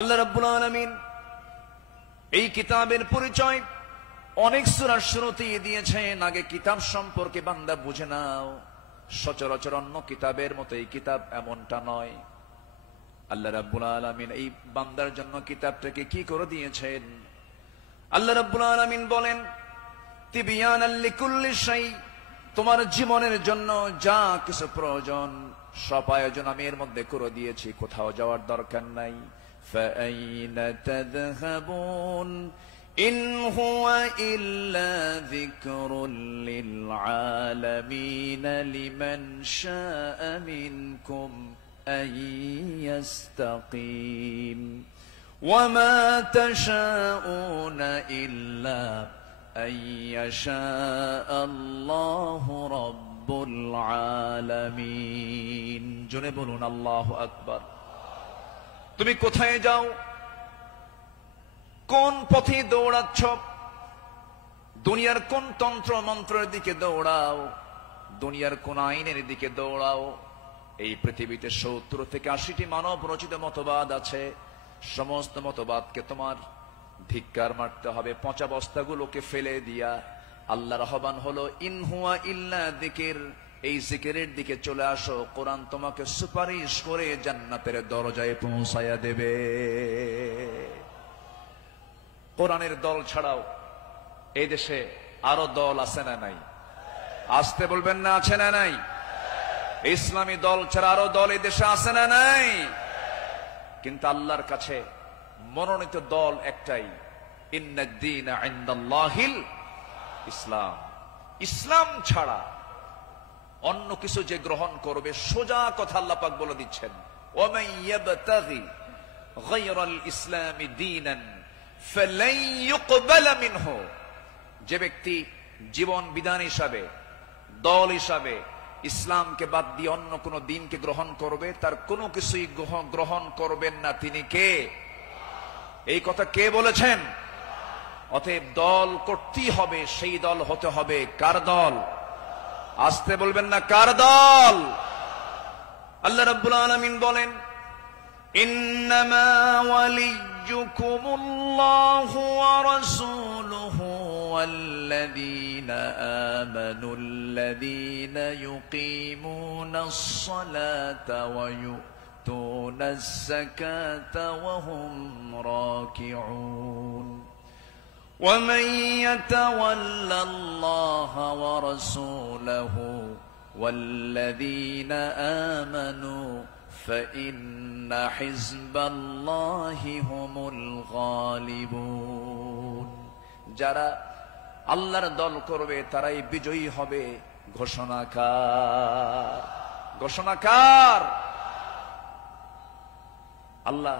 আল্লাহ রাব্বুল আলামিন এই কিতাবের পরিচয় অনেক সূরার শুরুতেই দিয়েছেন। আগে কিতাব সম্পর্কে বান্দা বুঝে নাও। সচরাচর অন্য কিতাবের মতো এই কিতাব এমনটা নয়। আল্লাহ রাব্বুল আলামিন এই বান্দার জন্য কিতাবটাকে কি করে দিয়েছেন? আল্লাহ রাব্বুল আলামিন বলেন, তিবিয়ানাল লিকুল্লি শাই, তোমার জীবনের জন্য যা কিছু প্রয়োজন সব আয়োজন আমি এর মধ্যে করে দিয়েছি, কোথাও যাওয়ার দরকার নাই। فأين تذهبون إن هو إلا ذكر للعالمين لمن شاء منكم أن يستقيم وما تشاءون إلا أن يشاء الله رب العالمين। জোরে বলুন আল্লাহু আকবার। তুমি কোথায় যাও, কোন পথে দৌড়াচ্ছ, দুনিয়ার কোন তন্ত্র মন্ত্রের দিকে দৌড়াও, দুনিয়ার কোন আইনের দিকে দৌড়াও? এই পৃথিবীতে 70 থেকে 80টি মানব রচিত মতবাদ আছে। সমস্ত মতবাদকে তোমার ধিক্কার মারতে হবে, পচা বস্তাগুলোকে ফেলে দিয়া আল্লাহর আহ্বান হলো ইন হুয়া ইল্লা যিকির, এই জিকিরের দিকে চলে আসো। কোরআন তোমাকে সুপারিশ করে জান্নাতের দরজায় পৌঁছায়া দেবে। কোরআনের দল ছাড়াও এই দেশে আরো দল আছে না নাই? আসতে বলবেন না, আছে না নাই? ইসলামী দল ছাড়া আরো দল এই দেশে আছে না নাই? কিন্তু আল্লাহর কাছে মনোনীত দল একটাই, ইন্নাদ-দীনা ইনদাল্লাহিল ইসলাম। ইসলাম ছাড়া অন্য কিছু যে গ্রহণ করবে, সোজা কথা আল্লাহ পাক বলে দিচ্ছেন, ওয়া ইয়াবতাগি গায়রাল ইসলামি দীনান ফালান ইউকবালা মিনহু, যে ব্যক্তি জীবন বিধান হিসাবে, দল হিসাবে ইসলামকে বাদ দিয়ে অন্য কোন দিনকে গ্রহণ করবে, তার কোনো কিছুই গ্রহণ করবেন না তিনি কে? এই কথা কে বলেছেন? অতএব দল করতেই হবে, সেই দল হতে হবে কার দল? আসতে বলবেন না, কার দল? আল্লাহ রাব্বুল আলামিন বলেন, ইন্নামা ওয়ালিয়্যুকুমুল্লাহু ওয়া রাসূলুহু ওয়াল্লাযীনা আমানুল্লাযীনা ইউকিমুনাস সালাতা ওয়া ইউতুনাস যাকাতা ওয়া হুম রাকিউন ومن يتول الله ورسوله والذين آمنوا فإن حزب الله هم الغالبون। যারা আল্লাহর দল করবে তারাই বিজয়ী হবে। ঘোষণাকার, ঘোষণাকার আল্লাহ।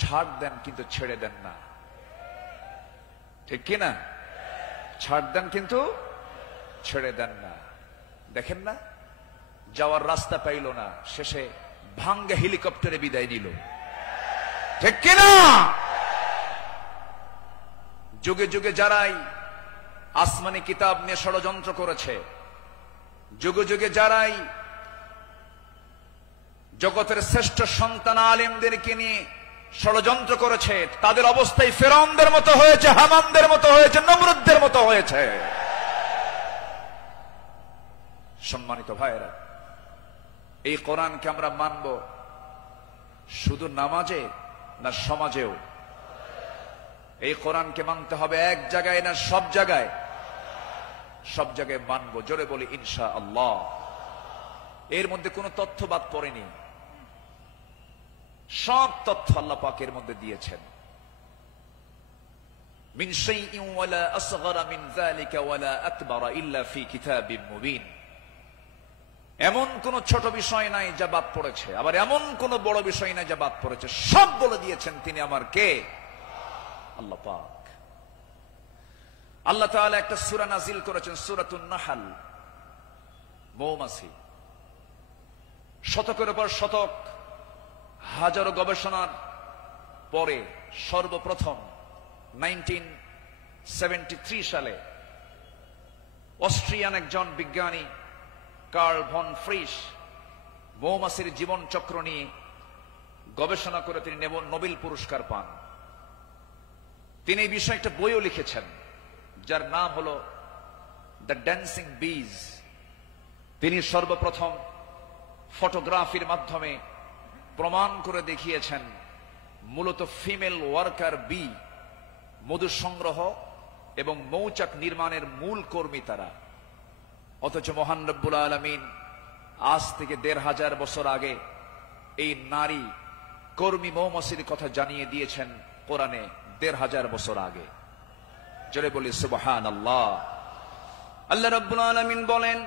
ছাড় দেন কিন্তু ছেড়ে দেন না, ঠিক কিনা? ছাড় দেন কিন্তু ছেড়ে দেন না। দেখেন না, যাওয়ার রাস্তা পাইল না, শেষে ভাঙ্গা হেলিকপ্টারে বিদায় নিল, ঠিক কিনা? যুগে যুগে যারাই আসমানি কিতাব নিয়ে ষড়যন্ত্র করেছে, যুগে যুগে যারাই জগতের শ্রেষ্ঠ সন্তান আলেমদেরকে নিয়ে ষড়যন্ত্র করেছে, তাদের অবস্থায় ফেরাউনদের মতো হয়েছে, হামানদের মতো হয়েছে, নমরুদদের মতো হয়েছে। সম্মানিত ভাইয়েরা, এই কোরআনকে আমরা মানব শুধু নামাজে না সমাজেও? এই কোরআনকে মানতে হবে এক জায়গায় না সব জায়গায়? সব জায়গায় মানব। জোরে বলি ইনশাআল্লাহ। এর মধ্যে কোনো তথ্য বাদ পড়েনি, সব তথ্য আল্লাহ পাকের মধ্যে দিয়েছেন। মিন শাইইন ওয়ালা আসগরা মিন যালিকা ওয়ালা আকবারা ইল্লা ফি কিতাবিম মুবিন। এমন কোন ছোট বিষয় নাই যা বাদ পড়েছে, আবার এমন কোন বড় বিষয় নাই যা বাদ পড়েছে। সব বলে দিয়েছেন তিনি আমার কে? আল্লাহ পাক। আল্লাহ তাআলা একটা সূরা নাযিল করেছেন, সূরাতুন নাহল, মৌমাছি। শতকের উপর শতক, হাজারো গবেষণার পরে সর্বপ্রথম 1973 সালে অস্ট্রিয়ান একজন বিজ্ঞানী কার্ল ভন ফ্রিশ মৌমাছির জীবন চক্র নিয়ে গবেষণা করে তিনি নোবেল পুরস্কার পান। তিনি এই বিষয়ে একটা বইও লিখেছেন যার নাম হলো দ্য ড্যান্সিং বিজ। তিনি সর্বপ্রথম ফটোগ্রাফির মাধ্যমে প্রমাণ করে দেখিয়েছেন মূলত ফিমেল ওয়ার্কার বি, মধু সংগ্রহ এবং মৌচাক নির্মাণের মূল কর্মী তারা। অথচ মহান রব্বুল আলামিন আজ থেকে ১৫০০ বছর আগে এই নারী কর্মী মৌমাছির কথা জানিয়ে দিয়েছেন কোরআনে ১৫০০ বছর আগে। জোরে বলি সুবহানাল্লাহ। আল্লাহ রাব্বুল আলামিন বলেন,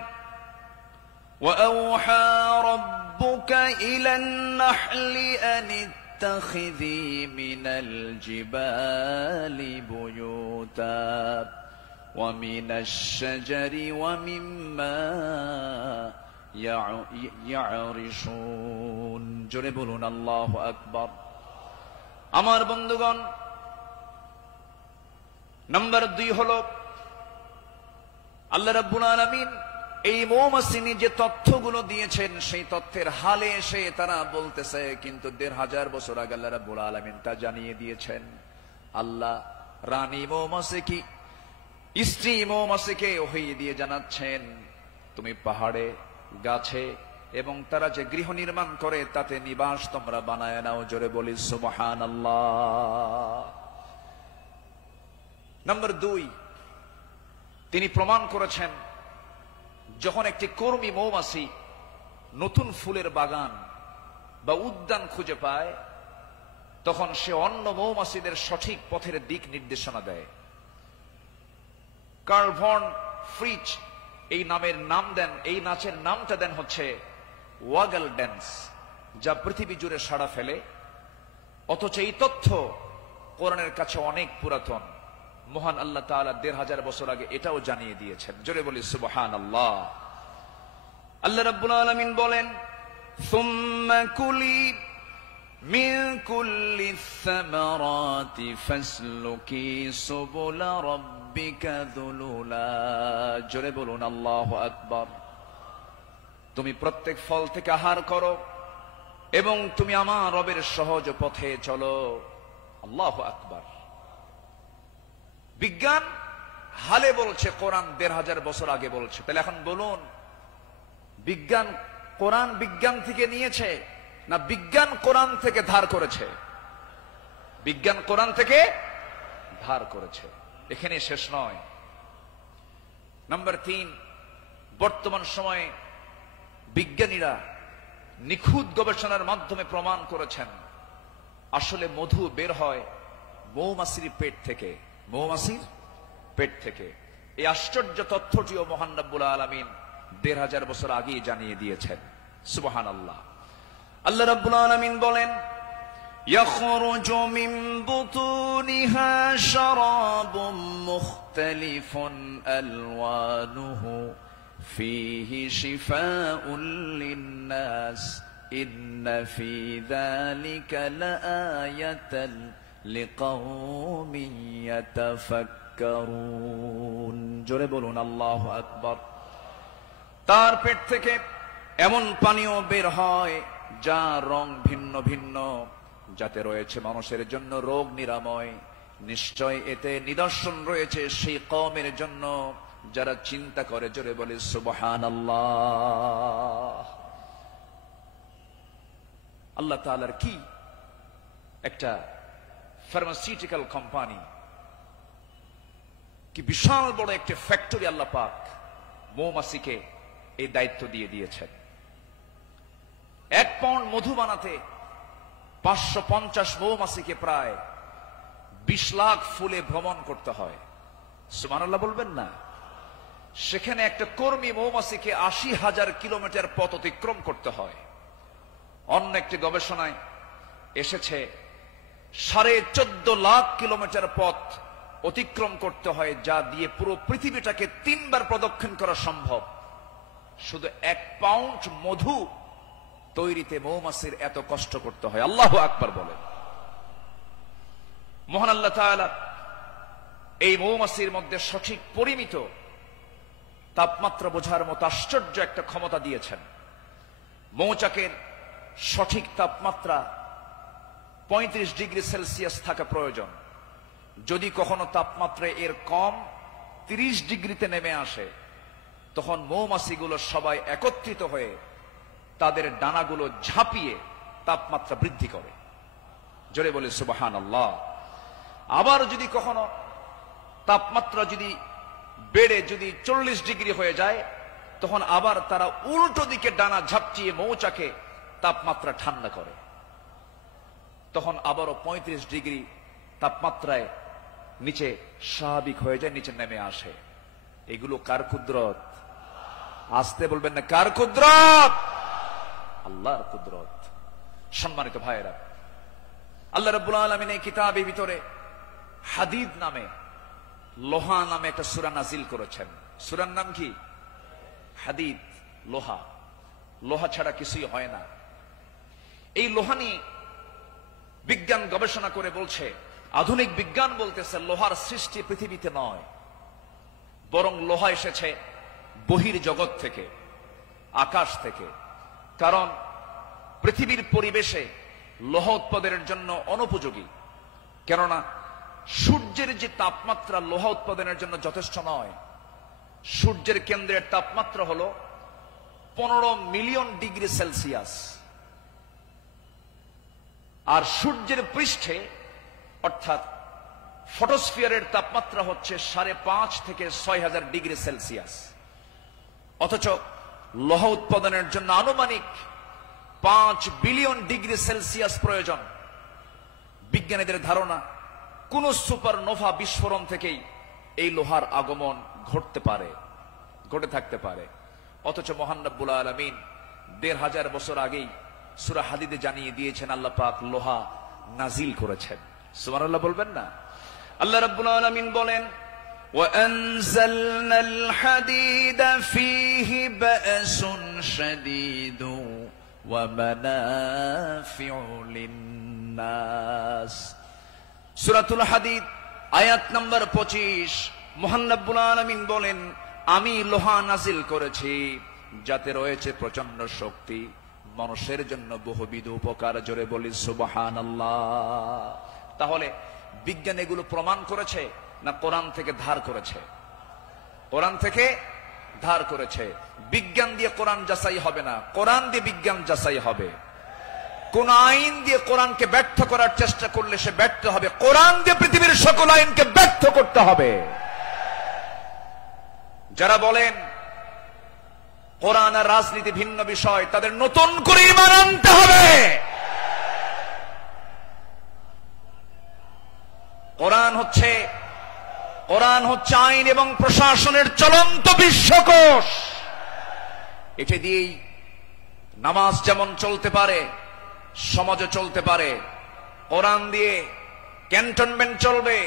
ওয়াআউহা রাব্বুকা ইলান নাহলি আন ইত্তাখিযি মিনাল জিবালি বুয়ুতা ওয়া মিনাশ শাজারি ওয়া মিম্মা ইয়ারিশুন। জোরে বলুন আল্লাহু আকবার। আমার বন্ধুগণ, নাম্বার ২ হলো আল্লাহ রাব্বুল আলামিন এই মৌমাছি যে তথ্যগুলো দিয়েছেন সেই তথ্যের হালে এসে তারা বলতেছে, কিন্তু ১৫০০ বছর আগে আল্লাহ রাব্বুল আলামিন তা জানিয়ে দিয়েছেন। আল্লাহ রানী মৌমাছি কি স্ত্রী মৌমাছিকে ওহী দিয়ে জানাচ্ছেন, তুমি পাহাড়ে গাছে এবং তারা যে গৃহ নির্মাণ করে তাতে নিবাস তোমরা বানায় নাও। জোরে বলি সুবহানাল্লাহ। নাম্বার ২, তিনি প্রমাণ করেছেন যখন একটি কর্মী মৌমাছি নতুন ফুলের বাগান বা উদ্যান খুঁজে পায় তখন সে অন্য মৌমাছিদের সঠিক পথের দিক নির্দেশনা দেয়। কার্ল ভন ফ্রিচ এই নাচের নামটা দেন হচ্ছে ওয়াগল ড্যান্স, যা পৃথিবী জুড়ে সাড়া ফেলে। অথচ এই তথ্য কোরআনের কাছে অনেক পুরাতন। মহান আল্লাহ তাআলা ১৫০০ বছর আগে এটাও জানিয়ে দিয়েছেন। জোরে বলি সুবহানাল্লাহ। আল্লাহ রাব্বুল আলামিন বলেন, সুম্মা কুলি মিন কুল্লি সামারাতি ফাসলুকি সুবুলা রাব্বিকা যুলুলা। জোরে বলুন আল্লাহু আকবার। তুমি প্রত্যেক ফল থেকে আহার করো এবং তুমি আমার রবের সহজ পথে চলো। আল্লাহু আকবার। বিজ্ঞান হালে বলছে, কোরআন ১৫০০ বছর আগে বলছে। তাহলে এখন বলুন, বিজ্ঞান কোরআন বিজ্ঞান থেকে নিয়েছে না বিজ্ঞান কোরআন থেকে ধার করেছে? বিজ্ঞান কোরআন থেকে ধার করেছে। এখানে শেষ নয়। নাম্বার ৩, বর্তমান সময়ে বিজ্ঞানীরা নিখুঁত গবেষণার মাধ্যমে প্রমাণ করেছেন আসলে মধু বের হয় মৌমাছির পেট থেকে। মৌমাছির পেট থেকে। এই আশ্চর্য তথ্যটিও মহান রব্বুল আলামিন ১৫০০ বছর আগেই জানিয়ে দিয়েছেন। সুবহানাল্লাহ। আল্লাহ রাব্বুল আলামিন বলেন, ইয়াখরুজু মিন বুতুনিহা শারাবুম মুখতালিফুন আলওয়ানুহু ফীহি শিফাউন লিন-নাস ইন্না ফী যালিকা লাআয়াতান লিকাওমিন ইয়াতাফাক্কারুন। জোরে বলুন আল্লাহু আকবার। তার পেট থেকে এমন পানীয় বের হয় যার রং ভিন্ন ভিন্ন, যাতে রয়েছে মানুষের জন্য রোগ নিরাময়। নিশ্চয় এতে নিদর্শন রয়েছে সেই কওমের জন্য যারা চিন্তা করে। জোরে বলে সুবহানাল্লাহ। আল্লাহ তাআলার কি একটা ফার্মাসিউটিক্যাল কোম্পানি, কি বিশাল বড় একটা ফ্যাক্টরি আল্লাহ পাক মৌমাছিকে এই দায়িত্ব দিয়ে দিয়েছেন। ১ পাউন্ড মধু বানাতে ৫৫০ মৌমাছিকে প্রায় ২০ লাখ ফুলে ভ্রমণ করতে হয়। সুবহানাল্লাহ বলবেন না? সেখানে একটা কর্মী মৌমাছিকে ৮০,০০০ কিলোমিটার পথ অতিক্রম করতে হয়। অন্য একটি গবেষণায় এসেছে ১৪.৫ লাখ কিলোমিটার পথ অতিক্রম করতে হয়, যা দিয়ে পুরো পৃথিবীটাকে ৩ বার প্রদক্ষিণ করা সম্ভব। শুধু ১ পাউন্ড মধু তৈরিতে মৌমাছির এত কষ্ট করতে হয়। আল্লাহু আকবার বলেন। মহান আল্লাহ তাআলা এই মৌমাছির মধ্যে সঠিক পরিমিত তাপমাত্রা বোঝার মতো আশ্চর্য একটা ক্ষমতা দিয়েছেন। মৌচাকের সঠিক তাপমাত্রা 35 ডিগ্রি সেলসিয়াস থাকা প্রয়োজন। যদি কখনো তাপমাত্রা এর কম 30 ডিগ্রিতে নেমে আসে, তখন মৌমাছিগুলো সবাই একত্রিত হয়ে তাদের ডানাগুলো ঝাঁপিয়ে তাপমাত্রা বৃদ্ধি করে। জোরে বলে সুবহানাল্লাহ। আবার যদি কখনো তাপমাত্রা যদি বেড়ে যদি 40 ডিগ্রি হয়ে যায়, তখন আবার তারা উল্টো দিকে ডানা ঝাপটিয়ে মৌচাকে তাপমাত্রা ঠান্ডা করে। তখন আবারও 35 ডিগ্রি তাপমাত্রায় নিচে স্বাভাবিক হয়ে যায়, নিচে নেমে আসে। এগুলো কার কুদরত? আসতে বলবেন না, কার কুদরত? আল্লাহর কুদরত। সম্মানিত ভাইয়েরা, আল্লাহ রাব্বুল আলামিন এই কিতাবের ভিতরে হাদিদ নামে, লোহা নামে একটা সূরা নাজিল করেছেন। সূরার নাম কি? হাদিদ, লোহা। লোহা ছাড়া কিছুই হয় না। এই লোহা নিয়ে বিজ্ঞান গবেষণা করে বলছে, আধুনিক বিজ্ঞান বলতেছে লোহার সৃষ্টি পৃথিবীতে নয়, বরং লোহা এসেছে বহির জগৎ থেকে, আকাশ থেকে। কারণ পৃথিবীর পরিবেশে লোহা উৎপাদনের জন্য অনুপযোগী। কেননা সূর্যের যে তাপমাত্রা লোহা উৎপাদনের জন্য যথেষ্ট নয়। সূর্যের কেন্দ্রের তাপমাত্রা হলো 15 মিলিয়ন ডিগ্রি সেলসিয়াস, আর সূর্যের পৃষ্ঠে অর্থাৎ ফটোস্ফিয়ারের তাপমাত্রা হচ্ছে 5.5 থেকে 6,000 ডিগ্রি সেলসিয়াস। অথচ লোহা উৎপাদনের জন্য আনুমানিক 5 বিলিয়ন ডিগ্রি সেলসিয়াস প্রয়োজন। বিজ্ঞানীদের ধারণা, কোন সুপারনোভা বিস্ফোরণ থেকেই এই লোহার আগমন ঘটে থাকতে পারে। অথচ মহান রব্বুল আলামিন 1500 বছর আগেই সূরা হাদিদে জানিয়ে দিয়েছেন আল্লাহ পাক লোহা নাজিল করেছেন। সুবহানাল্লাহ বলবেন না? আল্লাহ রাব্বুল আলামিন বলেন, وَأَنزَلْنَا الْحَدِيدَ فِيهِ بَأْسٌ شَدِيدٌ وَمَنَافِعُ لِلنَّاسِ। সূরাতুল হাদিদ আয়াত নম্বর 25। মহান রব্বুল আলামিন বলেন, আমি লোহা নাজিল করেছি যাতে রয়েছে প্রচন্ড শক্তি, মানুষের জন্য বহুবিধ উপকার। জোরে বলি সুবহানাল্লাহ। তাহলে বিজ্ঞান এগুলো প্রমাণ করেছে না কোরআন থেকে ধার করেছে? কোরআন থেকে ধার করেছে। বিজ্ঞান দিয়ে কোরআন যাচাই হবে না, কোরআন দিয়ে বিজ্ঞান যাচাই হবে। কোন আইন দিয়ে কোরআনকে ব্যর্থ করার চেষ্টা করলে সে ব্যর্থ হবে। কোরআন দিয়ে পৃথিবীর সকল আইনকে ব্যর্থ করতে হবে। যারা বলেন কোরআন আর রাজনীতি ভিন্ন বিষয়, তাদের নতুন করে ঈমান আনতে হবে। কোরআন হচ্ছে আইন এবং প্রশাসনের চলন্ত বিশ্বকোষ। এটা দিয়েই নামাজ যেমন চলতে পারে, সমাজে চলতে পারে। কোরআন দিয়ে ক্যান্টনমেন্ট চলবে,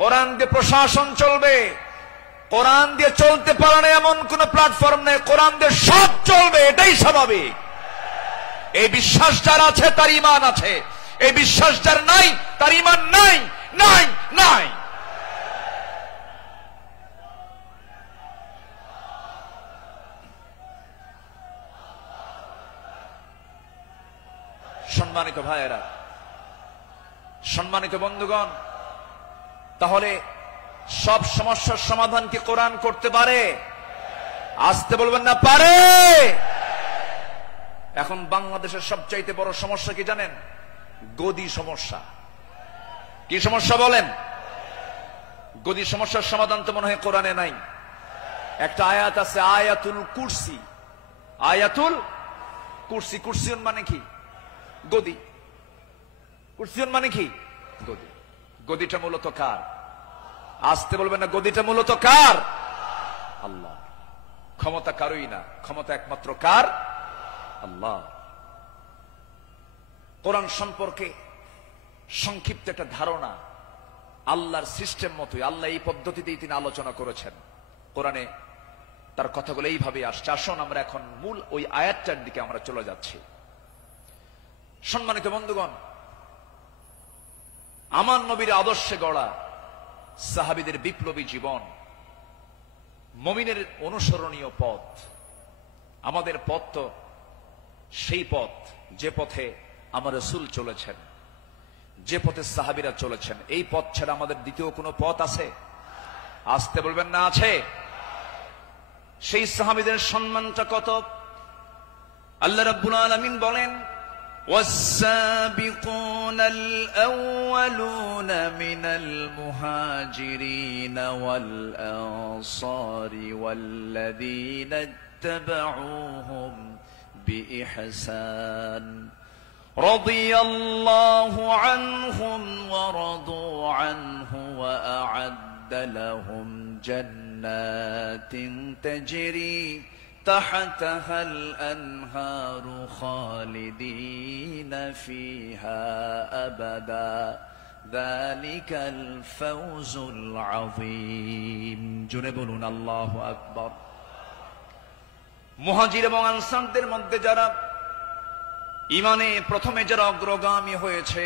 কোরআন দিয়ে প্রশাসন চলবে। কোরআন দিয়ে চলতে পারে না এমন কোন প্ল্যাটফর্ম নেই, কোরআন দিয়ে সব চলবে, এটাই স্বাভাবিক। এই বিশ্বাস যার আছে তার ঈমান আছে, এই বিশ্বাস যার নাই তার ঈমান নাই, নাই, নাই। সম্মানিত ভাইয়েরা, সম্মানিত বন্ধুগণ, তাহলে সব সমস্যার সমাধান কি কোরআন করতে পারে? আসতে বলবেন না, পারে। এখন বাংলাদেশের সবচাইতে বড় সমস্যা কি জানেন? গদি সমস্যা। কি সমস্যা বলেন? গদি সমস্যার সমাধান তো মনে হয় কোরআনে নাই। একটা আয়াত আছে, আয়াতুল কুরসি। আয়াতুল কুরসি। কুরসিয়ন মানে কি? গদি। কুরসিয়ন মানে কি? গদি। গদিটা মূলত কার? আসতে বলবেন না, গদিটা মূলত কার? আল্লাহ। ক্ষমতা কারোই না, ক্ষমতা একমাত্র কার? আল্লাহ। কোরআন সম্পর্কে সংক্ষিপ্ত একটা ধারণা আল্লাহর সিস্টেম মতোই, আল্লাহ এই পদ্ধতিতেই তিনি আলোচনা করেছেন। কোরআনে তার কথাগুলো এইভাবে আসছে। আসুন আমরা এখন মূল ওই আয়াতটার দিকে আমরা চলে যাচ্ছি। সম্মানিত বন্ধুগণ, আমার নবীর আদর্শে গড়া সাহাবীদের বিপ্লবী জীবন, মুমিনের অনুসরণীয় পথ। আমাদের পথ তো সেই পথ যে পথে আমার রাসূল চলেছেন। যে পথে সাহাবীরা চলেছেন, এই পথ ছাড়া আমাদের দ্বিতীয় কোনো পথ আছে? আসতে বলবেন না আছে? সেই সাহাবীদের সম্মানটা কত! আল্লাহ রাব্বুল আলামিন বলেন, والسابقون الأولون من المهاجرين والأنصار والذين اتبعوهم بإحسان رضي الله عنهم ورضوا عنه وأعد لهم جنات تجري تحتها الأنهار خالدين فيها أبدا ذلك الفوز العظيم جنبون الله أكبر মুহাজির এবং আনসারদের মধ্যে যারা ঈমানে প্রথমে যারা অগ্রগামী হয়েছে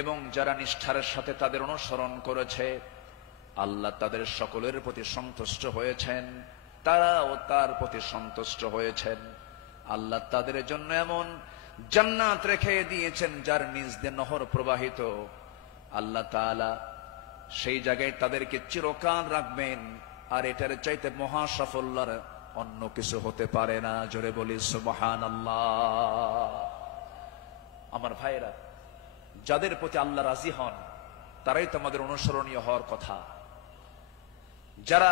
এবং যারা নিষ্ঠার সাথে তাদের অনুসরণ করেছে, আল্লাহ তাদের সকলের প্রতি সন্তুষ্ট হয়েছেন, তারাও তার প্রতি সন্তুষ্ট হয়েছেন। আল্লাহ তাদের জন্য এমন জান্নাত রেখে দিয়েছেন যার নিচ দিয়ে নহর প্রবাহিত। আল্লাহ তাআলা সেই জায়গায় তাদেরকে চিরকাল রাখবেন, আর এটার চাইতে মহা সাফল্যের অন্য কিছু হতে পারে না। জোরে বলি সুবহানাল্লাহ। আমার ভাইরা, যাদের প্রতি আল্লাহ রাজি হন তারাই তো আমাদের অনুসরণীয় হওয়ার কথা। যারা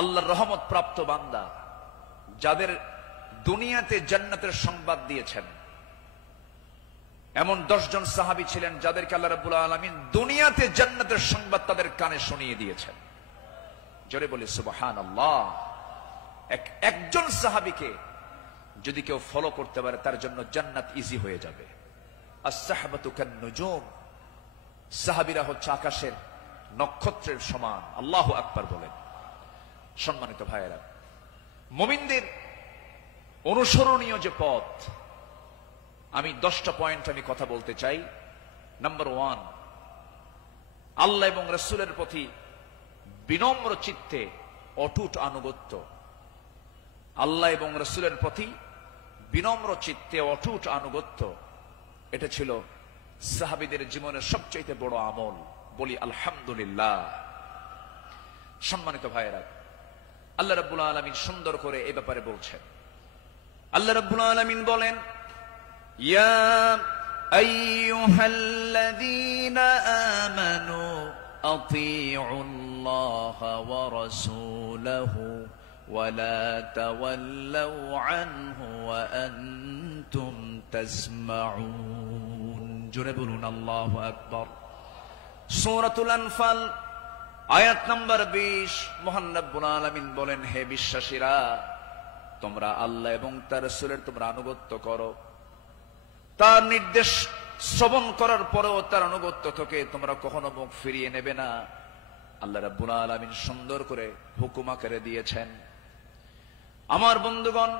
আল্লাহর রহমত প্রাপ্ত বান্দা, যাদের দুনিয়াতে জান্নাতের সংবাদ দিয়েছেন, এমন 10 জন সাহাবী ছিলেন যাদেরকে আল্লাহ রাব্বুল আলামিন দুনিয়াতে জান্নাতের সংবাদ তাদের কানে শুনিয়ে দিয়েছেন। জোরে বলি সুবহানাল্লাহ। একজন সাহাবীকে যদি কেউ ফলো করতে পারে তার জন্য জান্নাত ইজি হয়ে যাবে। আস-সাহবাতু কান-নুজুম, সাহাবীরা হচ্ছে আকাশের নক্ষত্রের সমান। আল্লাহু আকবার বলেন। সম্মানিত ভাইয়েরা, মুমিনদের অনুসরণীয় যে পথ, আমি 10টা পয়েন্ট আমি কথা বলতে চাই। নাম্বার 1, আল্লাহ এবং রাসূলের প্রতি বিনম্র চিত্তে অটুট আনুগত্য। আল্লাহ এবং রাসূলের প্রতি বিনম্র চিত্তে অটুট আনুগত্য, এটা ছিল সাহাবীদের জীবনের সবচেয়ে বড় আমল। বলি আলহামদুলিল্লাহ। সম্মানিত ভাইয়েরা, আল্লাহ রাব্বুল আলামিন সুন্দর করে এই ব্যাপারে বলছেন। আল্লাহ রাব্বুল আলামিন বলেন, ইয়া আইয়ুহাল্লাযীনা আমানু আতিউল্লাহা ওয়া রাসূলাহু ওয়া লা তাওয়াল্লাউ আনহু ওয়া আনতুম তাসমাউন। জোরে বলুন আল্লাহু আকবার। সূরাতুল আনফাল আয়াত নাম্বার 20, মহান রব্বুল আলামিন বলেন, হে বিশ্বাসীরা, তোমরা আল্লাহ এবং তার রাসূলের তোমরা আনুগত্য করো। তার নির্দেশ শ্রবণ করার পরেও তার আনুগত্য থেকে তোমরা কখনো মুখ ফিরিয়ে নেবে না। আল্লাহ রাব্বুল আলামিন সুন্দর করে হুকুম আকারে দিয়েছেন। আমার বন্ধুগণ,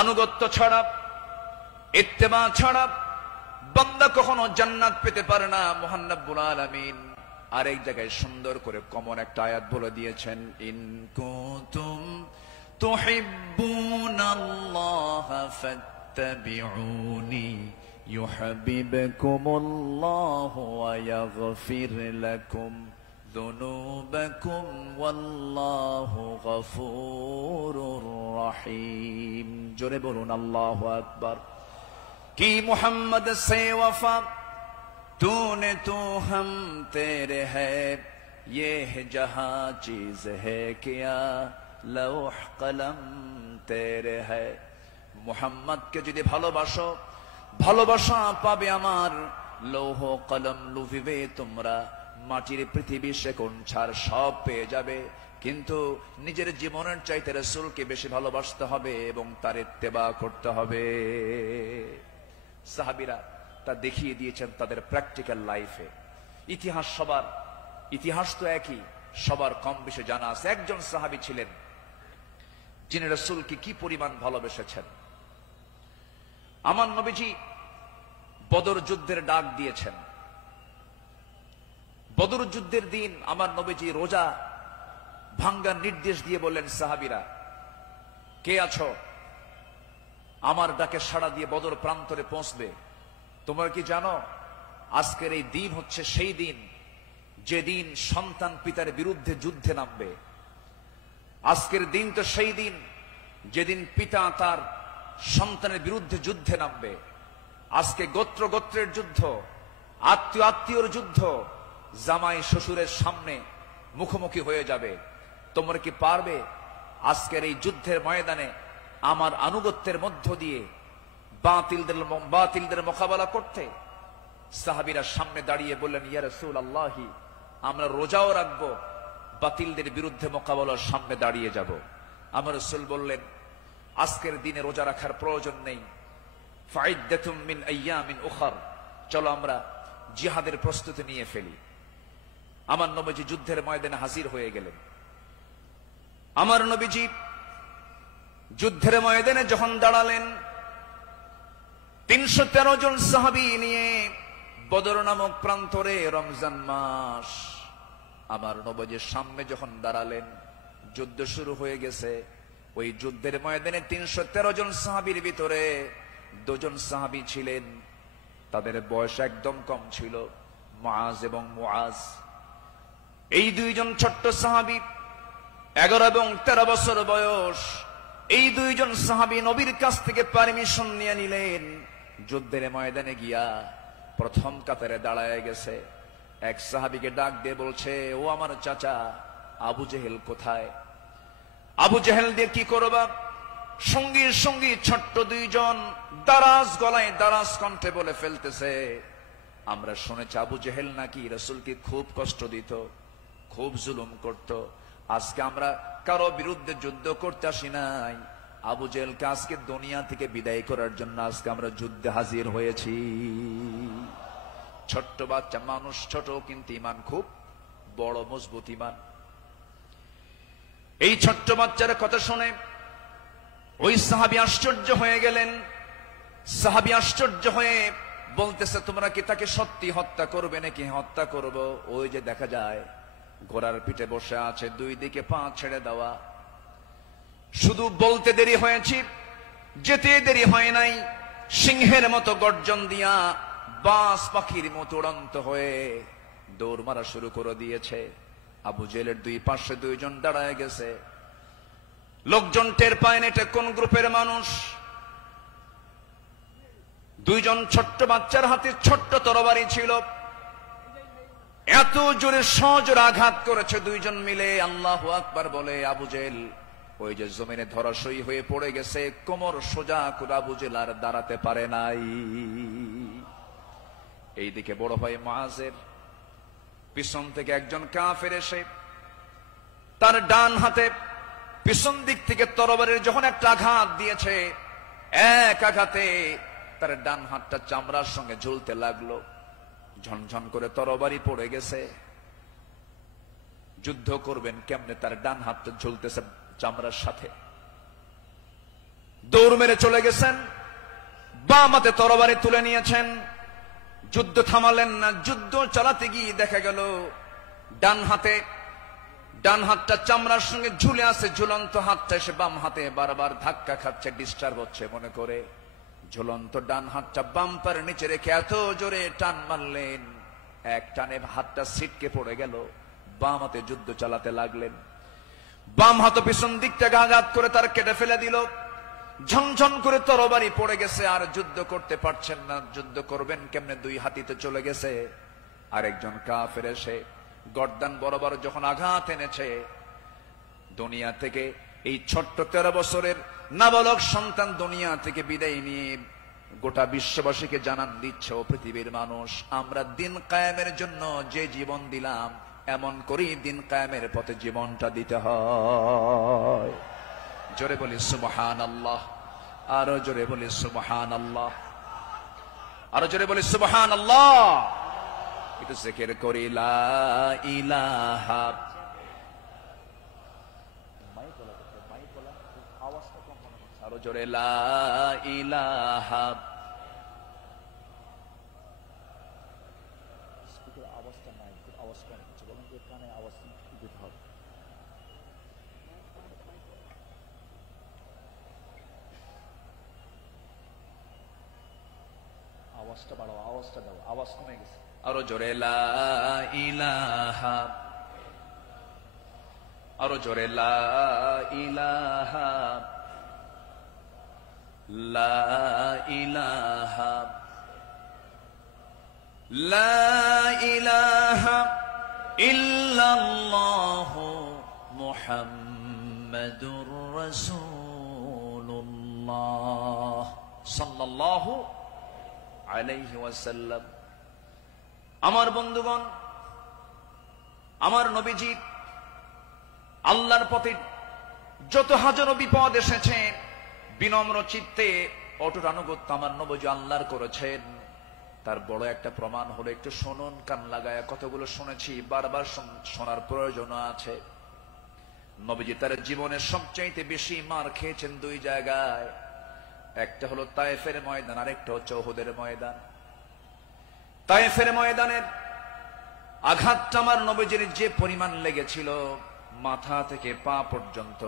আনুগত্য ছাড়া, ইত্তেবা ছাড়া বান্দা কখনো জান্নাত পেতে পারে না। মহান রব্বুল আলামিন আরেক জায়গায় সুন্দর করে কমন একটা আয়াত বলে দিয়েছেন, ইন কুনতুম তুহিব্বুনাল্লাহা ফাত্তাবিউনি ইউহিব্বুকুমুল্লাহু ওয়া ইয়াগফির লাকুম যুনুবাকুম ওয়াল্লাহু গফুরুর রহিম। জোরে বলুন আল্লাহু আকবার। কি মুহাম্মদ সে ওয়াফা तूने तो हम तेरे है, ये है जहां चीज है क्या लौह कलम तेरे है। मुहम्मद के যদি ভালোবাসো, ভালোবাসা পাবে আমার। লৌহ কলম লুভিবে তোমরা, মাটির পৃথিবী সেকোন ছাড় সব পেয়ে যাবে, কিন্তু নিজের জীবনের চাইতে রাসূলকে বেশি ভালোবাসতে হবে এবং তার ইত্তেবা করতে হবে। সাহাবীরা তা দেখিয়ে দিয়েছেন তাদের প্র্যাকটিক্যাল লাইফে। ইতিহাস তো একই, সবার কম বেশি জানা আছে। একজন সাহাবী ছিলেন যিনি রাসূলকে কি পরিমাণ ভালোবেসেছেন। আমার নবীজি বদর যুদ্ধের ডাক দিয়েছেন। বদর যুদ্ধের দিন আমার নবীজি রোজা ভাঙ্গার নির্দেশ দিয়ে বললেন, সাহাবীরা কে আছো, আমার ডাকে সাড়া দিয়ে বদর প্রান্তরে পৌঁছবে। তোমরা কি জানো আজকের এই দিন হচ্ছে সেই দিন যেদিন সন্তান পিতার বিরুদ্ধে যুদ্ধে নামবে। আজকের দিন তো সেই দিন যেদিন পিতা তার সন্তানের বিরুদ্ধে যুদ্ধে নামবে। আজকে গোত্র গোত্রের যুদ্ধ, আত্মীয় আত্মীয়র যুদ্ধ, জামাই শ্বশুরের সামনে মুখোমুখি হয়ে যাবে। তোমরা কি পারবে আজকের এই যুদ্ধের ময়দানে আমার আনুগত্যের মধ্য দিয়ে বাতিলদের মোকাবেলা করতে? সাহাবীরা সামনে দাঁড়িয়ে বললেন, ইয়া রাসূলুল্লাহি, আমরা রোজাও রাখবো, বাতিলদের বিরুদ্ধে মোকাবেলার সামনে দাঁড়িয়ে যাব। আমার রাসূল বললেন, আজকের দিনে রোজা রাখার প্রয়োজন নেই, ফাইদ্দাতুম মিন আইয়ামিন উখর, চলো আমরা জিহাদের প্রস্তুতি নিয়ে ফেলি। আমার নবীজি যুদ্ধের ময়দানে হাজির হয়ে গেলেন। আমার নবীজি যুদ্ধের ময়দানে যখন দাঁড়ালেন, 313 জন সাহাবী নিয়ে বদর নামক প্রান্তরে, রমজান মাস, আমার নবীজির সামনে যখন দাঁড়ালেন, যুদ্ধ শুরু হয়ে গেছে। ওই যুদ্ধের ময়দানে 313 জন সাহাবীর ভিতরে 2 জন সাহাবী ছিলেন, তাদের বয়স একদম কম ছিল, মুআজ এবং মুআজ। এই 2 জন ছোট্ট সাহাবী, 11 এবং 13 বছর বয়স। এই 2 জন সাহাবী নবীর কাছ থেকে পারমিশন নিয়ে নিলেন, যুদ্ধের ময়দানে গিয়া প্রথম কাতারে দাঁড়ায় গেছে। এক সাহাবীকে ডাক দিয়ে বলছে, ও আমার চাচা, আবু জেহেল কোথায়? আবু জেহেল দিয়ে কি করবা? সঙ্গী সঙ্গী ছোট্ট 2 জন দারাজ গলায় দারাজ কণ্ঠে বলে ফেলতেছে, আমরা শুনেছি আবু জেহেল নাকি রাসূলকে খুব কষ্ট দিত, খুব জুলুম করত। আজকে আমরা কারো বিরুদ্ধে যুদ্ধ করতে আসি নাই, আবু জেহেলকে আজকে দুনিয়া থেকে বিদায় করার জন্য আজকে আমরা যুদ্ধে হাজির হয়েছি। ছোট্ট বাচ্চা মানুষ, ছোট কিন্তু ঈমান খুব বড়, মজবুত ঈমান। এই ছোট্ট বাচ্চার কথা শুনে ওই সাহাবী আশ্চর্য হয়ে গেলেন। সাহাবী আশ্চর্য হয়ে বলতেছে, তোমরা কি তাকে সত্যি হত্যা করবে নাকি? হত্যা করব। ওই যে দেখা যায় ঘোড়ার পিঠে বসে আছে, 2 দিকে পা ছেড়ে দেওয়া। শুধু বলতে দেরি হয়েছে, যেতে দেরি হয় নাই। সিংহের মতো গর্জন দিয়া বাস পাখির মতো উড়ন্ত হয়ে দৌড় মারা শুরু করে দিয়েছে। আবু জেহেলের 2 পাশে 2 জন দাঁড়ায় গেছে। লোকজন টের পায় না এটা কোন গ্রুপের মানুষ। 2 জন ছোট্ট বাচ্চার হাতে ছোট্ট তরবারি ছিল, এত জোরে সজোর আঘাত করেছে 2 জন মিলে। আল্লাহু আকবার বলে আবু জেহেল ওই যে জমিনে ধরাশয়ী হয়ে পড়ে গেছে, কোমর সোজা করে আবু জেহেল আর দাঁড়াতে পারে নাই। এইদিকে বড় ভাই মুআজের পিছন থেকে একজন কাফের এসে তার ডান হাতে পিছন দিক থেকে তরবারির যখন একটা আঘাত দিয়েছে, এক আঘাতে তার ডান হাতটা চামড়ার সঙ্গে ঝুলতে লাগলো। ঝনঝন করে তরবারি পড়ে গেছে। যুদ্ধ করবেন কেমনে? তার ডান হাতটা ঝুলতেছে চামড়ার সাথে। দৌড় মেরে চলে গেছেন, বাম হাতে তরবারি তুলে নিয়েছেন। যুদ্ধ থামালেন না। যুদ্ধ চালাতে গিয়ে দেখা গেল ডান হাতটা চামড়ার সঙ্গে ঝুলে আছে, ঝুলন্ত হাতটা এসে বাম হাতে বারবার ধাক্কা খাচ্ছে, ডিস্টার্ব হচ্ছে মনে করে ঝুলন্ত ডান হাতটা বাম্পার নিচে রেখে এত জোরে টান মারলেন, এক টানে হাতটা ছিটকে পড়ে গেল। বাম হাতে যুদ্ধ চালাতে লাগলেন। বাম হাত পিছন দিক থেকে আঘাত করে তার কেটে ফেলে দিল। ঝনঝন করে তরবারি পড়ে গেছে, আর যুদ্ধ করতে পারছেন না। যুদ্ধ করবেন কেমনে? 2 হাতিতে চলে গেছে। আরেকজন কাফের এসে গর্দান বরাবর যখন আঘাত এনেছে, দুনিয়া থেকে এই ছোট্ট 13 বছরের নাবালক সন্তান দুনিয়া থেকে বিদায় নিয়ে গোটা বিশ্ববাসীকে জানান দিচ্ছে, ও পৃথিবীর মানুষ, আমরা দিন কায়েমের জন্য যে জীবন দিলাম, এমন করেই দিন কায়েমের পথে জীবনটা দিতে হয়। জোরে বলি সুবহানাল্লাহ, আরো জোরে বলি সুবহানাল্লাহ, আরো জোরে বলি সুবহানাল্লাহ। একটু জিকির করি লা ইলাহা, আরো জোরে লা ইলাহা। আওয়াজটা নাই, আওয়াজ কম হচ্ছে, বলেন তো কানে আওয়াজ দিতে হবে। আওয়াজ আওয়াজটা বাড়াও, আওয়াজটা দাও, আওয়াজ কমে গেছে। আরো জোরে লা ইলাহা, আরো জোরে লা ইলাহা, লা ইলাহা, লা ইলাহা ইল্লাল্লাহু মুহাম্মাদুর রাসূলুল্লাহ সাল্লাল্লাহু আলাইহি ওয়াসাল্লাম। আমার বন্ধুগণ, আমার নবীজি আল্লাহর পথে যত হাজারো বিপদ এসেছে, বিনম্র চিত্তে অটুট আনুগত্য আমার নবীজি আল্লাহর করেছেন। তার বড় একটা প্রমাণ হলো, একটু শুনুন, কান লাগায়া কতগুলো শুনেছি, বারবার শোনার প্রয়োজন আছে। নবীজি তার জীবনের সবচাইতে বেশি মার খেয়েছেন দুই জায়গায়, একটা হলো তায়েফের ময়দান, আর একটা হচ্ছে উহুদের ময়দান। তায়েফের ময়দানের আঘাতটা আমার নবীজির যে পরিমাণ লেগেছিল, মাথা থেকে পা পর্যন্ত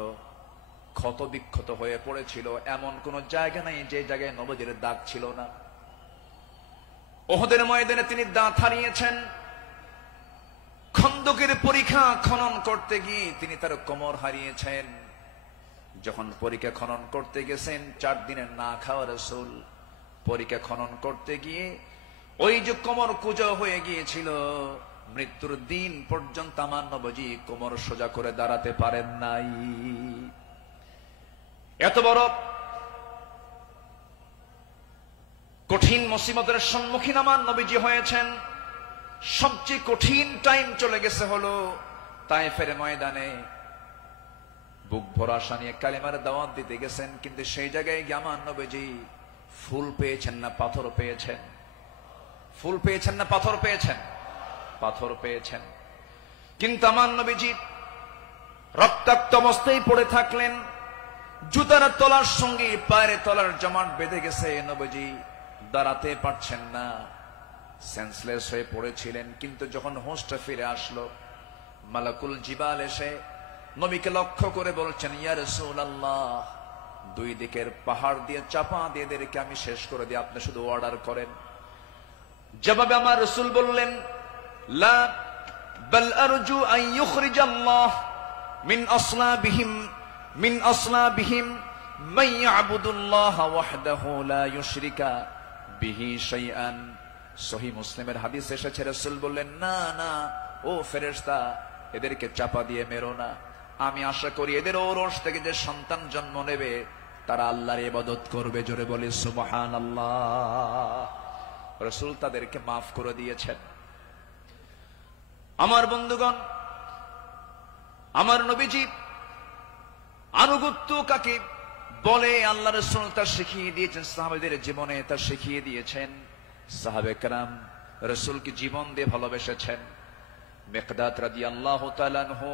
ক্ষত বিক্ষত হয়ে পড়েছিল, এমন কোন জায়গা নাই যে জায়গায় নবীজির দাগ ছিল না। উহুদের ময়দানে তিনি দাঁত হারিয়েছেন। খন্দকের পরীক্ষা খনন করতে গিয়ে তিনি তার কোমর হারিয়েছেন। যখন পরীক্ষা খনন করতে গেছেন, 4 দিনের না খাওয়া রাসূল পরীক্ষা খনন করতে গিয়ে ওই যে কোমর কুঁজো হয়ে গিয়েছিল, মৃত্যুর দিন পর্যন্ত আমার নবীজি কোমর সোজা করে দাঁড়াতে পারেন নাই। এত বড় কঠিন মুসিবতের সম্মুখীন আমার নবীজি হয়েছেন। সবচেয়ে কঠিন টাইম চলে গেছে হলো তায়েফের ময়দানে। বুক ভরা আশা নিয়ে কালিমার দাওয়াত দিতে গেছেন, কিন্তু সেই জায়গায় গিয়ে আমার নবীজি ফুল পেয়েছেন না পাথর পেয়েছেন? ফুল পেয়েছেন না পাথর পেয়েছেন? পাথর পেয়েছেন। কিন্তু আমার নবীজি রক্তাক্ত অবস্থায় পড়ে থাকলেন। জুতার তলার সঙ্গে পায়ের তলার জমাট বেঁধে গেছে, নবীজি দাঁড়াতে পারছেন না, সেন্সলেস হয়ে পড়েছিলেন। কিন্তু যখন হোশটা ফিরে আসলো, মালাকুল জিবাল এসে নবীকে লক্ষ্য করে বলছেন, ইয়া রাসূলুল্লাহ, দুই দিকের পাহাড় দিয়ে চাপা দিয়ে এদেরকে আমি শেষ করে দিই, আপনি শুধু অর্ডার করেন। জবাবে আমার রাসূল বললেন, লা বাল আরজু আন ইউখরিজাল্লাহ মিন আসলাবিহিম মান ইয়াবুদুল্লাহ ওয়াহদাহু লা ইউশরিকা বিহি শাইআন। সহিহ মুসলিমের হাদিস এসেছে, রাসূল বললেন, না না ও ফেরেশতা, এদেরকে চাপা দিয়ে মেরো না। আমি আশা করি এদের ওরস থেকে যে সন্তান জন্ম নেবে তারা আল্লাহর ইবাদত করবে। জোরে বলি সুবহানাল্লাহ। রাসূল তাদেরকে মাফ করে দিয়েছেন। আমার বন্ধুগণ, আমার নবীজি আনুগত্য কাকে বলে আল্লাহ রাসূল তা শিখিয়ে দিয়েছেন, সাহাবাদের জীবনে তা শিখিয়ে দিয়েছেন। সাহাবে কেরাম রাসূলকে জীবন দিয়ে ভালোবেসেছেন। মিকদাদ রাদিয়াল্লাহু তাআলা আনহু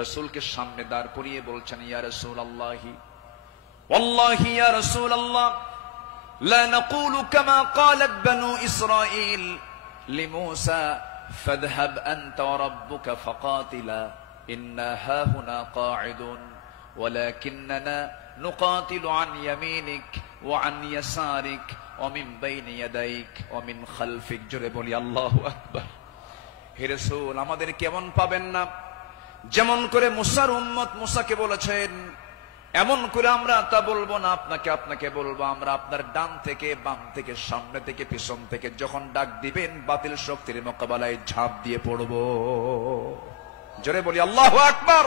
রাসূলকে সামনে দাঁড় করিয়ে বলছেন, ইয়া রাসূলুল্লাহি ওয়াল্লাহি ইয়া রাসূলুল্লাহ লা নাকুলু কামা ক্বালাত বানু ইসরাঈল লিমূসা ফাযহাব আনতা ওয়া রাব্বুকা ফাকাতিলা ইন্না হাহুনা কাঈদুন ওয়ালাকিন্নানা নুকাতিলু আন ইয়ামিনিক ওয়া আন ইয়াসারিক ওয়া মিন বাইনি ইয়াদাইক ওয়া মিন খালফিক। জোরে বলি আল্লাহু আকবার। হে রাসূল, আমাদের কেমন পাবেন না, যেমন করে মুসার উম্মত মুসাকে বলেছেন, এমন করে আমরা তা বলবো না, আপনাকে বলবো। আমরা আপনার ডান থেকে বাম থেকে সামনে থেকে পিছন থেকে যখন ডাক দিবেন, বাতিল শক্তির মোকাবেলায় ঝাঁপ দিয়ে পড়ব। জোরে বলি আল্লাহু আকবার।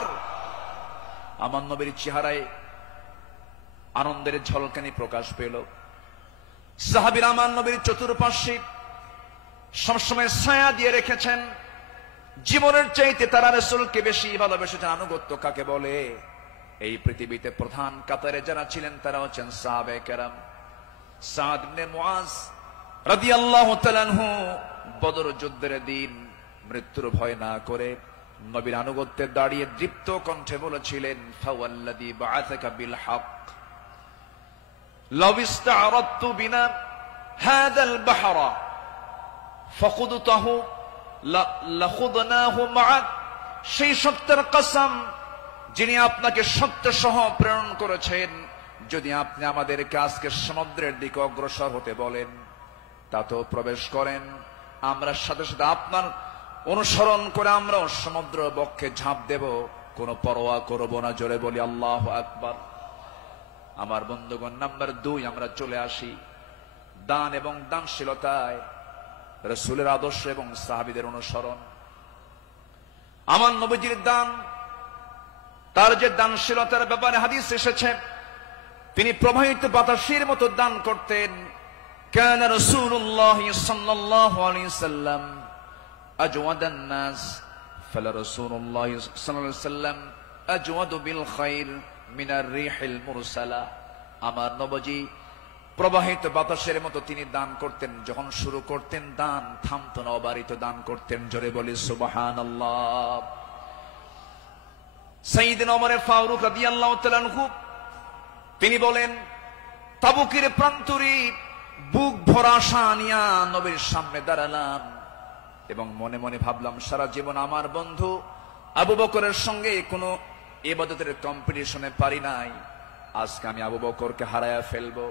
আমার নবীর চেহারায় আনন্দের ঝলকানি প্রকাশ পেল। সাহাবীরা আমার নবীর চতুর্পার্শ্বে সবসময় ছায়া দিয়ে রেখেছেন। জীবনের চাইতে তারা রাসূলকে বেশি ভালোবেসেছেন। আনুগত্য কাকে বলে? এই পৃথিবীতে প্রধান কাতারে যারা ছিলেন তারা হচ্ছেন সাহাবে কেরাম। সাদ ইবনে মুআজ রাদিয়াল্লাহু তাআলা আনহু বদর যুদ্ধের দিন মৃত্যুর ভয় না করে নবীর আনুগত্যে দাঁড়িয়ে দীপ্ত কণ্ঠে বলেছিলেন, ফাওয়াল্লাযী বাআসাকা বিল হক লাউ ইসতা'রাদতু বিনা হাযাল বাহরা ফাখুদতাহু লাখুদনাহু মা'আক। সেই সত্যের কসম যিনি আপনাকে সত্য সহ প্রেরণ করেছেন, যদি আপনি আমাদেরকে আজকে সমুদ্রের দিকে অগ্রসর হতে বলেন, তাতেও প্রবেশ করেন। আমরা সাথে সাথে আপনার অনুসরণ করে আমরাও সমুদ্র বক্ষে ঝাঁপ দেব, কোনো পরোয়া করব না। জোরে বলি আল্লাহু আকবার। আমার বন্ধুগণ, নাম্বার 2 আমরা চলে আসি দান এবং দানশীলতায় রাসূলের আদর্শ এবং সাহাবীদের অনুসরণ। আমার নবীজির দান, তার যে দানশীলতার ব্যাপারে হাদিস এসেছে, তিনি প্রবাহিত বাতাসের মতো দান করতেন। কান রাসূলুল্লাহ সাল্লাল্লাহু আলাইহি সাল্লাম আজওয়াদান নাস, ফালা রাসূলুল্লাহ সাল্লাল্লাহু আলাইহি সাল্লাম আজওয়াদু বিল খাইর মিনার রিহিল মুরসালা। আমার নবীজি প্রবাহিত বাতাসের মতো তিনি দান করতেন। যখন শুরু করতেন দান থামতো না, অবারিত দান করতেন। জোরে বলি সুবহানাল্লাহ। সাইয়েদনা ওমর ফারুক রাদিয়াল্লাহু তাআলা আনহু তিনি বলেন, তাবুকের প্রান্তরে বুক ভরা আশা নিয়া নবীর সামনে দাঁড়ালাম এবং মনে মনে ভাবলাম, সারা জীবন আমার বন্ধু আবু বকরের সঙ্গে কোনো ইবাদতের কম্পিটিশনে পারি নাই, আজকে আমি আবু বকরকে হারায়া ফেলবো।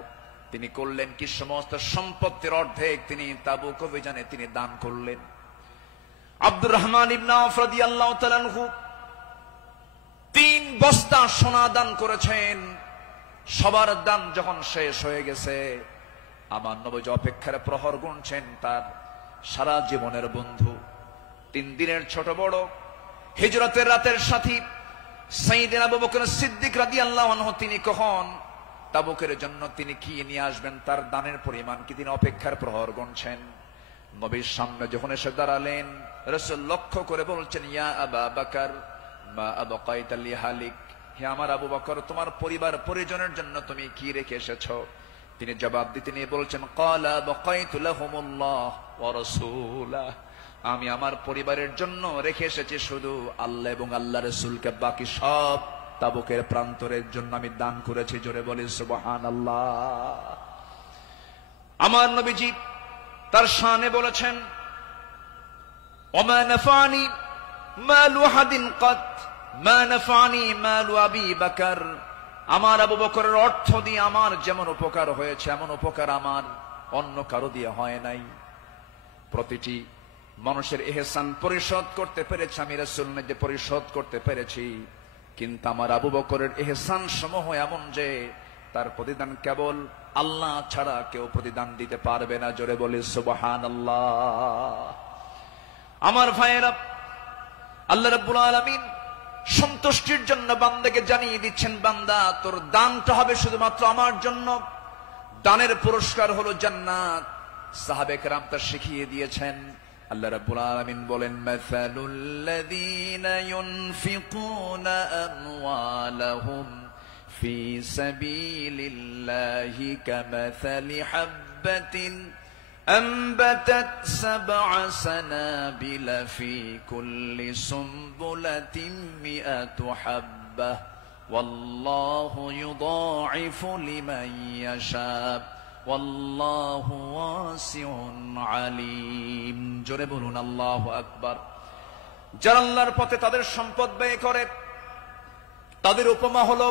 তিনি করলেন কি, সমস্ত সম্পত্তির অর্ধেক তিনি তাবুক অভিযানে তিনি দান করলেন। আব্দুর রহমান ইবনে আওফ রাদিয়াল্লাহু তাআলা আনহু 3 বস্তা সোনা দান করেছেন। সবার দান যখন শেষ হয়ে গেছে, আমার নবী অপেক্ষার প্রহর গুনছেন তার সারা জীবনের বন্ধু, 3 দিনের ছোট বড় হিজরতের রাতের সাথী সাইয়েদনা আবু বকর সিদ্দিক রাদিয়াল্লাহু আনহু তিনি কখন তাবুকের জন্য তিনি কি নিয়ে আসবেন, তার দানের পরিমাণ কি, তিনি অপেক্ষার প্রহর গুনছেন। নবীর সামনে যখন এসে দাঁড়ালেন, রাসূল লক্ষ্য করে বলছেন, ইয়া আবা বকর মা আবকাইতা লিহালিক, হে আমার আবু বকর, তোমার পরিবার পরিজনের জন্য তুমি কি রেখে এসেছো? তিনি জবাব দিতে নিয়ে বলছেন, ক্বালা বাকাইতু লাহুমুল্লাহ ওয়া রাসূলা, আমি আমার পরিবারের জন্য রেখে এসেছি শুধু আল্লাহ এবং আল্লাহ রাসূলকে, বাকি সব তাবুকের প্রান্তরের জন্য আমি দান করেছি। জোরে বলি সুবহানাল্লাহ। আমার নবীজি তার শানে বলেছেন, ওমা নাফানি মালু হাদিন কত মা নাফানি মালু আবি বকর, আমার আবু বকরের অর্থ দিয়ে আমার যেমন উপকার হয়েছে এমন উপকার আমার অন্য কারো দিয়ে হয় নাই। প্রতিটি মানুষের ইহসান পরিশোধ করতে পেরেছি আমি, রাসূল নিজে পরিশোধ করতে পেরেছি, কিন্তু আমার আবু বকরের ইহসান সমূহ এমন যে তার প্রতিদান কেবল আল্লাহ ছাড়া কেউ প্রতিদান দিতে পারবে না। জোরে বলি সুবহানাল্লাহ। আমার ভাইয়েরা, আল্লাহ রাব্বুল আলামিন সন্তুষ্টির জন্য বান্দাকে জানিয়ে দিচ্ছেন, বান্দা তোর দানটা হবে শুধুমাত্র আমার জন্য, দানের পুরস্কার হলো জান্নাত। সাহাবে কেরাম তা শিখিয়ে দিয়েছেন। আল্লাহ রাব্বুল আলামিন বলেন, মাসালুল লাযীনা ইউনফিকুনা আমওয়ালাহুম ফি সাবিলিল্লাহি কামাসালি হাববাতিন أنبتت 7 سنابل في كل سنبلة 100 حبة والله يضاعف لمن يشاء والله واسع عليم। জোরে বলুন আল্লাহু আকবার। যারা আল্লাহর পথে তাদের সম্পদ ব্যয় করে, তাদের উপমা হলো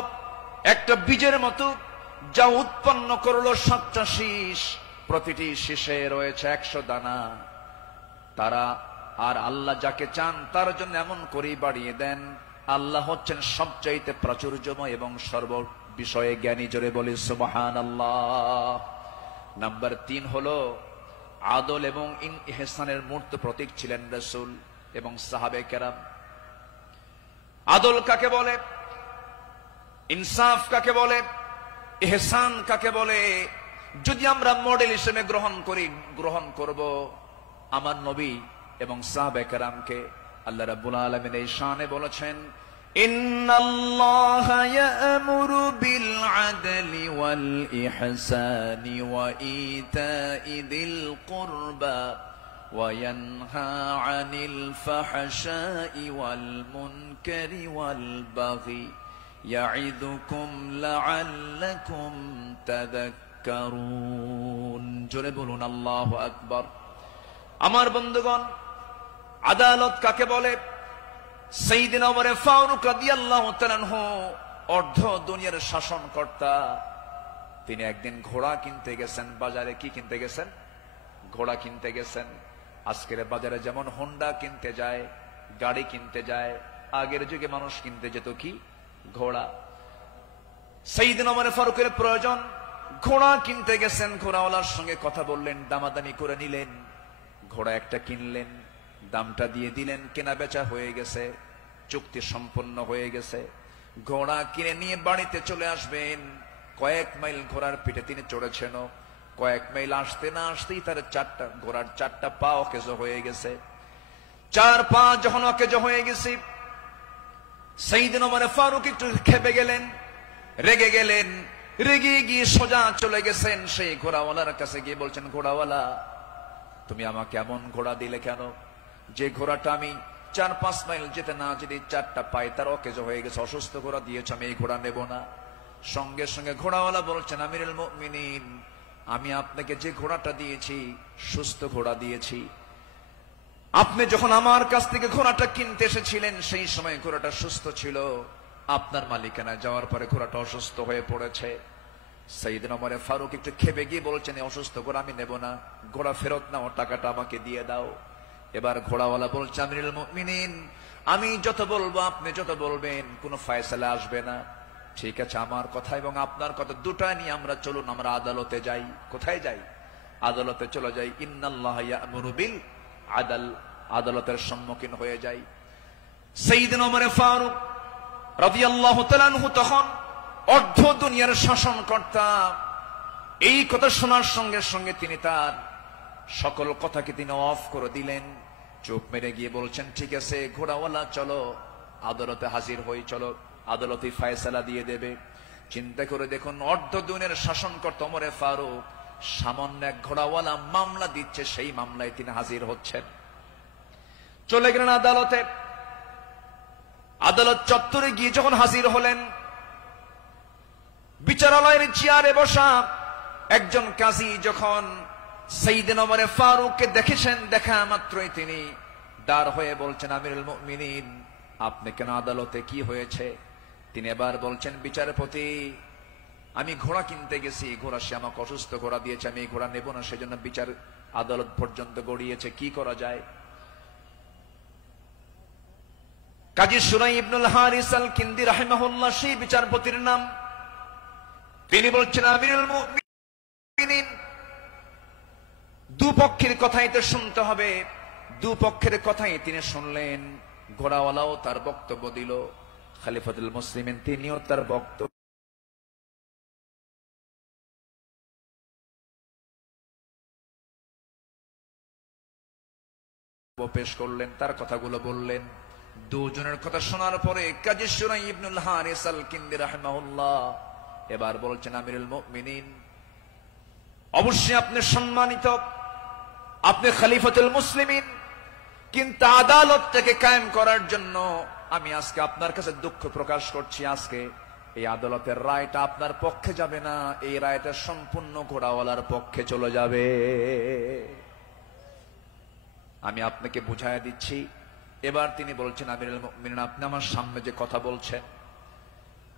একটা বীজের মতো যা উৎপন্ন করলো 7টা শীষ, প্রতিটি শীষে রয়েছে 100 দানা। তারা আর আল্লাহ যাকে চান তার জন্য এমন করেই বাড়িয়ে দেন। আল্লাহ হচ্ছেন সবচাইতে প্রাচুর্যময় এবং সর্ব বিষয়ে জ্ঞানী। জোরে বলি সুবহানাল্লাহ। নাম্বার 3 হলো আদল এবং ইহসানের মূর্ত প্রতীক ছিলেন রাসূল এবং সাহাবে কেরাম। আদল কাকে বলে, ইনসাফ কাকে বলে, ইহসান কাকে বলে, যদি আমরা মডেল হিসেবে গ্রহণ করব আমার নবী এবং সাহাবে কেরামকে। আল্লাহ রাব্বুল আলামিন এই শানে বলেছেন, ইন্নাল্লাহা ইয়া'মুরু বিল আদলি ওয়াল ইহসানি ওয়া ইতা'i যিল কুরবা ওয়া ইয়ানহা আনিল ফাহশাই ওয়াল মুনকারি ওয়াল বাগি ইয়া'iদুকুম লা'আল্লাকুম তাযাক্কারুন। জোরে বলুন আল্লাহু আকবার। আমার বন্ধুগণ, আদালত কাকে বলে? সাইয়েদনা ওমর ফারুক রাদিয়াল্লাহু তাআলা আনহু অর্ধ দুনিয়ার শাসনকর্তা, তিনি একদিন ঘোড়া কিনতে গেছেন বাজারে। কি কিনতে গেছেন? ঘোড়া কিনতে গেছেন। আজকের বাজারে যেমন হোন্ডা কিনতে যায়, গাড়ি কিনতে যায়, আগের যুগে মানুষ কিনতে যেত কি? ঘোড়া। সাইয়েদনা ওমর ফারুকের প্রয়োজন, ঘোড়া কিনতে গেছেন। ঘোড়াওয়ালার সঙ্গে কথা বললেন, দামাদামি করে নিলেন, ঘোড়া একটা কিনলেন, দামটা দিয়ে দিলেন, কেনা বেচা হয়ে গেছে, চুক্তি সম্পন্ন হয়ে গেছে। ঘোড়া কিনে নিয়ে বাড়িতে চলে আসবেন। কয়েক মাইল ঘোড়ার পিঠে তিনি চড়েছেন, কয়েক মাইল আসতে না আসতেই তার ঘোড়ার 4টা পা অকেজো হয়ে গেছে। 4 পা যখন অকেজো হয়ে গেছে, সাইয়েদনা ওমর ফারুক একটু ক্ষেপে গেলেন, রেগে গেলেন। রেগে গিয়ে সোজা চলে গেছেন সেই ঘোড়াওয়ালার কাছে, গিয়ে বলছেন, ঘোড়াওয়ালা, তুমি আমাকে এমন ঘোড়া দিলে কেন? যে ঘোড়াটা আমি 4-5 মাইল যেতে না যেতে 4টা পায়ে তার অকেজো হয়ে গেছে, অসুস্থ ঘোড়া দিয়েছ, আমি এই ঘোড়া নেব না। সঙ্গে সঙ্গে ঘোড়াওয়ালা বলছেন, আমিরুল মুমিনিন, আমি আপনাকে যে ঘোড়াটা দিয়েছি সুস্থ ঘোড়া দিয়েছি। আপনি যখন আমার কাছ থেকে ঘোড়াটা কিনতে এসেছিলেন সেই সময় ঘোড়াটা সুস্থ ছিল, আপনার মালিকানায় যাওয়ার পরে ঘোড়াটা অসুস্থ হয়ে পড়েছে। সাইয়েদনা ওমর ফারুক একটু খেপে গিয়ে বলছেন, অসুস্থ ঘোড়া আমি নেব না, ঘোড়া ফেরত নাও, টাকাটা আমাকে দিয়ে দাও। এবার ঘোড়াওয়ালা বলছে, আমিরুল মুমিনিন, আমি যত বলবো আপনি যত বলবেন কোনো ফায়সালা আসবে না। ঠিক আছে, আমার কথা এবং আপনার কথা দুটা নিয়ে আমরা চলুন, আমরা আদালতে যাই। কোথায় যাই? আদালতে চলে যাই। ইন্নাল্লাহা ইয়া'মুরু বিল আদল, আদালতের সম্মুখীন হয়ে যাই। সাইয়েদনা ওমর ফারুক রাদিয়াল্লাহু তাআলা আনহু তখন অর্ধ দুনিয়ার শাসনকর্তা। এই কথা শোনার সঙ্গে সঙ্গে তিনি তার সকল কথাকে তিনি অফ করে দিলেন, চোখ মেরে গিয়ে বলছেন, ঠিক আছে ঘোড়াওয়ালা, চলো আদালতে হাজির হই, চলো আদালতে ফয়সালা দিয়ে দেবে। চিন্তা করে দেখুন, অর্ধ দুনিয়ার শাসনকর্তা ওমর ফারুক সামান্য এক ঘোড়াওয়ালা মামলা দিচ্ছে, সেই মামলায় তিনি হাজির হচ্ছেন। চলে গেলেন আদালতে। আদালত চত্বরে গিয়ে যখন হাজির হলেন, বিচারালয়ের চেয়ারে বসা একজন কাজী যখন সাইয়েদনা ওমর ফারুককে দেখেছেন, দেখা মাত্রই তিনি দাঁড় হয়ে বলছেন, আমিরুল মুমিনিন, আপনি কেন আদালতে, কি হয়েছে? তিনি এবার বলছেন, বিচারপতি, আমি ঘোড়া কিনতে গেছি, ঘোড়া সে আমাকে অসুস্থ ঘোড়া দিয়েছে, আমি এই ঘোড়া নেব না, সেজন্য বিচার আদালত পর্যন্ত গড়িয়েছে, কি করা যায়? কাজী সুরাই ইবনুল হারিস আল কিন্দি রাহিমাহুল্লাহ সেই বিচারপতির নাম। তিনি বলছেন, আমিরুল মুমিনিন, দুপক্ষের কথাই তো শুনতে হবে। দুপক্ষের কথাই তিনি শুনলেন। ঘোড়াওয়ালাও তার বক্তব্য দিল, খলিফাতুল মুসলিমিন তিনিও তার বক্তব্য পেশ করলেন, তার কথাগুলো বললেন। দুজনের কথা শোনার পরে কাজী সুরাই ইবনুল হারিস আল কিন্দি রাহিমাহুল্লাহ এবার বলছেন, আমিরুল মুমিনিন, অবশ্যই আপনি সম্মানিত, আপনি খলিফাতুল মুসলিমিন, কিন্তু আদালতটাকে কায়েম করার জন্য আমি আজকে আপনার কাছে দুঃখ প্রকাশ করছি। আজকে এই আদালতের রায়টা আপনার পক্ষে যাবে না, এই রায়টা সম্পূর্ণ ঘোড়াওয়ালার পক্ষে চলে যাবে। আমি আপনাকে বুঝাইয়া দিচ্ছি। এবার তিনি বলছেন, আমিরুল মুমিনিন, আপনি আমার সামনে যে কথা বলছেন,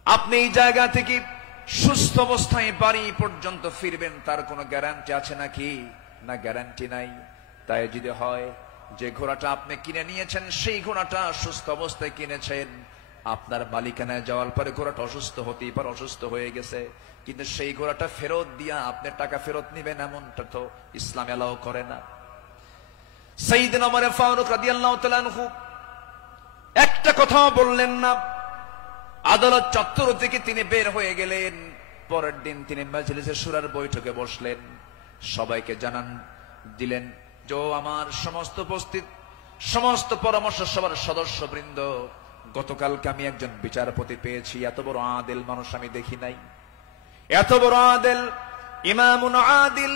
আপনি এই জায়গা থেকে সুস্থ অবস্থায় বাড়ি পর্যন্ত ফিরবেন, তার কোনো গ্যারান্টি আছে নাকি? না, গ্যারান্টি নাই। তাই যদি হয় যে ঘোড়াটা আপনি কিনে নিয়েছেন সেই ঘোড়াটা সুস্থ অবস্থায় কিনেছেন, আপনার মালিকানায় যাওয়ার পরে ঘোড়াটা অসুস্থ হতেই পারে, অসুস্থ হয়ে গেছে, কিন্তু সেই ঘোড়াটা ফেরত দিয়া আপনি টাকা ফেরত নিবেন, এমনটা তো ইসলাম এলাও করে না। সাইয়েদনা ওমর ফারুক রাদিয়াল্লাহু তাআলা আনহু একটা কথাও বললেন না। আদালত চত্বর থেকে তিনি বের হয়ে গেলেন। পরের দিন তিনি মাজলিসে শুরার বৈঠকে বসলেন, সবাইকে জানান দিলেন যে আমার সমস্ত উপস্থিত সমস্ত পরামর্শ সভার সদস্যবৃন্দ, গতকালকে আমি একজন বিচারপতি পেয়েছি, এত বড় আদিল মানুষ আমি দেখি নাই, এত বড় আদিল, ইমামুন আদিল,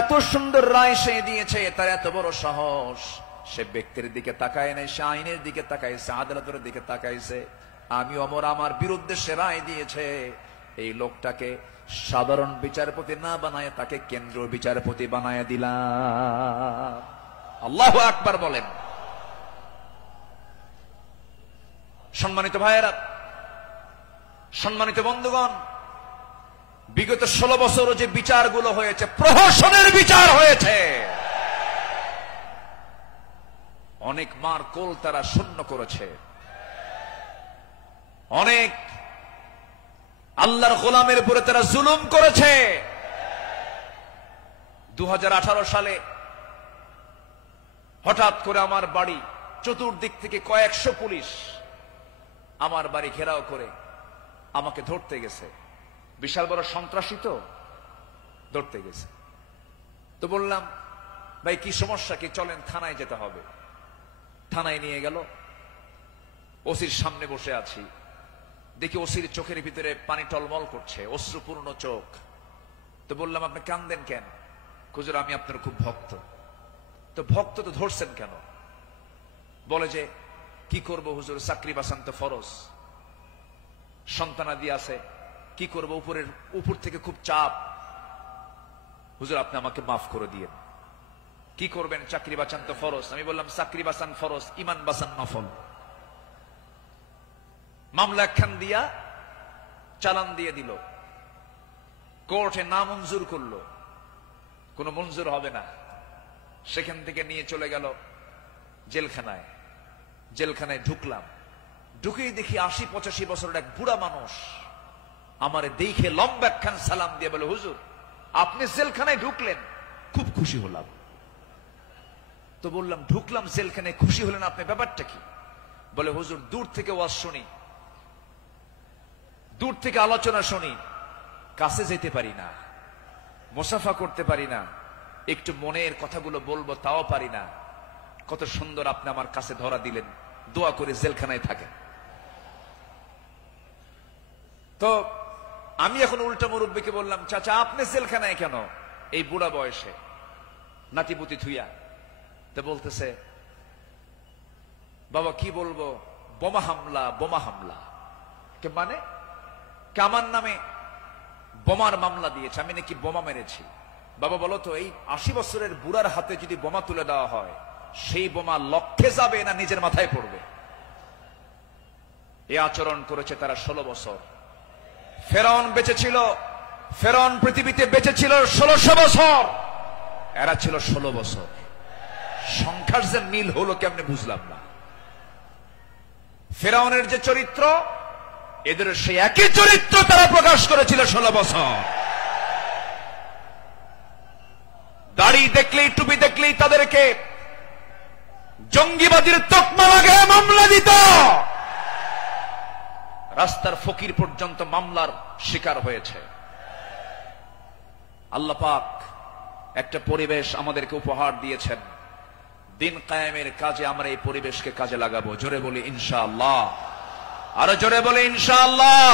এত সুন্দর রায় সে দিয়েছে, তার এত বড় সাহস, সে ব্যক্তির দিকে তাকায় নাই, সে আইনের দিকে তাকাইছে, আদালতের দিকে তাকাইছে। আমি ওমর আমার বিরুদ্ধে সে রায় দিয়েছে, এই লোকটাকে সাধারণ বিচারপতি না বানায় তাকে কেন্দ্রীয় বিচারপতি বানায় দিলাম। আল্লাহু আকবার বলেন। সম্মানিত ভাইয়েরা, সম্মানিত বন্ধুগণ, বিগত 16 বছর যে বিচারগুলো হয়েছে, প্রহসনের বিচার হয়েছে, অনেক মার কোল তারা শূন্য করেছে, অনেক আল্লাহর গোলামের উপরে তারা জুলুম করেছে। 2018 সালে হঠাৎ করে আমার বাড়ি চতুর্দিক থেকে কয়েকশো পুলিশ আমার বাড়ি ঘেরাও করে আমাকে ধরতে গেছে। বিশাল বড় সন্ত্রাসী তো, ধরতে গেছে। তো বললাম, ভাই কি সমস্যা কি, চলেন থানায় যেতে হবে। থানায় নিয়ে গেল, ওসির সামনে বসে আছি, দেখি ওসির চোখের ভিতরে পানি টলমল করছে, অশ্রুপূর্ণ চোখ। তো বললাম, আপনি কান্দেন কেন? হুজুর আমি আপনার খুব ভক্ত। তো ভক্ত তো ধরছেন কেন? বলে যে কি করব হুজুর, চাকরি বাঁচান তো ফরজ, সন্তানাদি আছে, কি করব, উপর থেকে খুব চাপ। হুজুর আপনি আমাকে মাফ করে দিয়েন। কি করবেন? চাকরি বাঁচান তো ফরজ। আমি বললাম, চাকরি বাঁচান ফরজ, ইমান বাঁচান নফল। মামলা একখান দিয়া চালান দিয়ে দিল, কোর্টে না মঞ্জুর করলো, কোনো মঞ্জুর হবে না। সেখান থেকে নিয়ে চলে গেল জেলখানায়। জেলখানায় ঢুকলাম, ঢুকেই দেখি 80-85 বছরের এক বুড়া মানুষ আমারে দেখে লম্বা একখান সালাম দিয়ে বলে, হুজুর আপনি জেলখানায় ঢুকলেন, খুব খুশি হলাম। তো বললাম, ঢুকলাম জেলখানায়, খুশি হলেন আপনি, ব্যাপারটা কি? বলে, হুজুর দূর থেকে ওয়াজ শুনি, দূর থেকে আলোচনা শুনি, কাছে যেতে পারি না, মুসাফা করতে পারি না, একটু মনের কথাগুলো বলবো তাও পারি না। কত সুন্দর আপনি আমার কাছে ধরা দিলেন, দোয়া করে জেলখানায় থাকেন। তো আমি এখন উল্টা মুরব্বীকে বললাম, চাচা আপনি জেলখানায় কেন এই বুড়া বয়সে, নাতিপুতি থুইয়া? তো বলতেছে, বাবা কি বলবো, বোমা হামলা, বোমা হামলা। কে মানে? আমার নামে বোমার মামলা দিয়েছে, আমি নাকি বোমা মেরেছি। বাবা বলো তো, এই 80 বছরের বুড়ার হাতে যদি বোমা তুলে দেওয়া হয়, সেই বোমা লক্ষ্যে যাবে না নিজের মাথায় পড়বে? এই আচরণ করেছে তারা 16 বছর। ফেরাউন বেঁচে ছিল, ফেরাউন পৃথিবীতে বেঁচে ছিল 1600 বছর, এরা ছিল 16 বছর। সংখ্যার যে মিল হলো কেমনে বুঝলাম না। ফেরাউনের যে চরিত্র, এদের সেই একই চরিত্র তারা প্রকাশ করেছিল 16 বছর। দাড়ি দেখলেই, টুপি দেখলেই তাদেরকে জঙ্গিবাদীর তকমা লাগিয়ে মামলা দিত। রাস্তার ফকির পর্যন্ত মামলার শিকার হয়েছে। আল্লাহ পাক একটা পরিবেশ আমাদেরকে উপহার দিয়েছেন, দিন কায়েমের কাজে আমরা এই পরিবেশকে কাজে লাগাবো। জোরে বলি ইনশাআল্লাহ, আরো জোরে বলি ইনশাআল্লাহ।